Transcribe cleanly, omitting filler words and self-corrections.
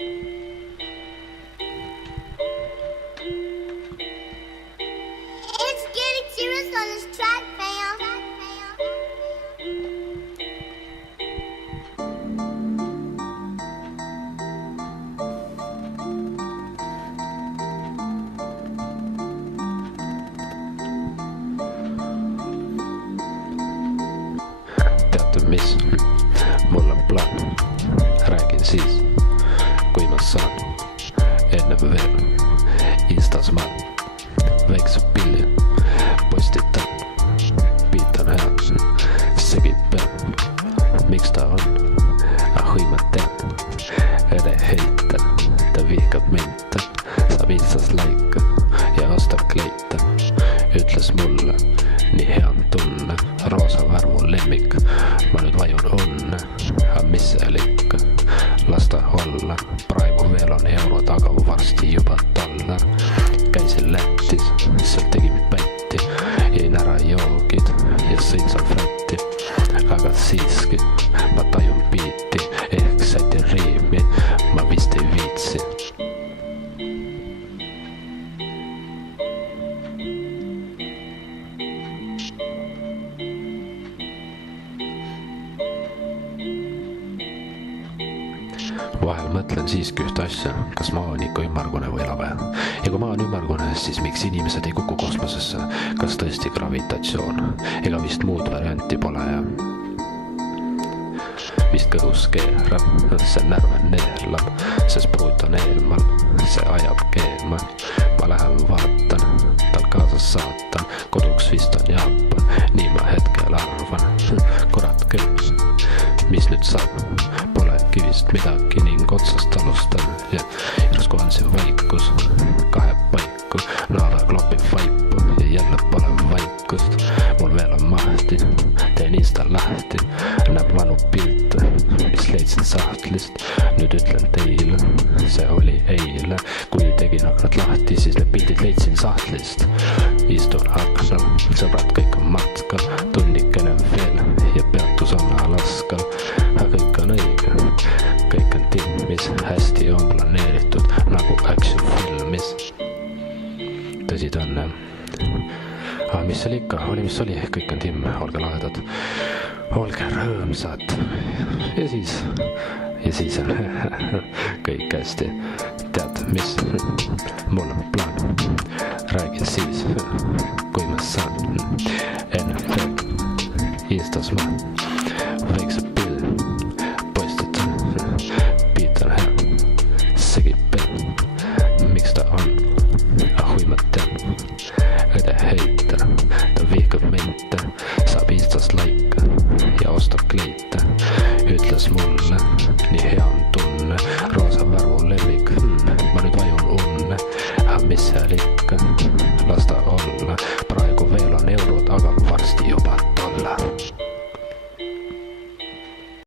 It's getting serious on this track, fam. Teate mis? Mul on plaan. Räägin siis, kui ma saan. Enne veel Instas ma väikse pilli postitan. Beat on hea, segi peal. Miks ta on? Ahoi ma tean. Õde heitab, ta vihkab mind. Saab Instas laika ja ostab kleita. Ütles mulle, nii hea on tunne. Roosa värvu lemmik, ma nüüd vajun õnne. Aga mis seal ikka, las ta olla. Praegu veel on euro taga, varsti juba dollar. Käisin Lätis, seal tegime pätti. Jäin ära joogid ja sõin seal frätti. Aga siiski ma tajun biiti, ehk sätin riimi. Ma vist ei viitsi. Vahel mõtlen siiski ühte asja, kas maa on ikka ümmargune või lave. Ja kui maa on ümmargune, siis miks inimesed ei kuku kosmosesse? Kas tõesti gravitatsioon? Ega vist muud varianti pole ja vist kõhus keerab, see närve neelab, see spruut on eemal, see ajab keema. Ma lähen vaatan, tal kaasas saatan, koduks vist on Jaapan, nii ma hetkel arvan. Kurat küll, mis nüüd saab? Pole kivist midagi ning otsast alustan ja järsku on see vaikus, kahe paiku, naala klopib vaipu ja jälle pole vaikust. Mul veel on mahti, teen Insta lahti, näeb vanu pilte, mis leidsin sahtlist. Nüüd ütlen teile, see oli eile, kui tegin aknad lahti, siis need pildid leidsin sahtlist. Istun aknal, sõbrad kõik on matkal, tunnikene veel ja peatus on Alaskal. Aga kõik on õige, kõik on timmis, hästi on planeeritud nagu action filmis. Tõsi ta on. Aga mis seal ikka, oli mis oli, kõik on timm, olge lahedad, olge rõõmsad. Ja siis on kõik hästi. Tead mis? Mul on plaan. Räägin siis, kui ma saan. Enne veel Instas ma väikse pilli postitan. Beat on hea, segi peal. Miks ta on? Ahoi ma tean. Õde heitab, ta vihkab mind. Saab Instas laika ja ostab kleita. Ütles mulle, nii hea on tunne. Roosa värvu lemmik, ma nüüd vajun unne. Aga mis seal ikka, las ta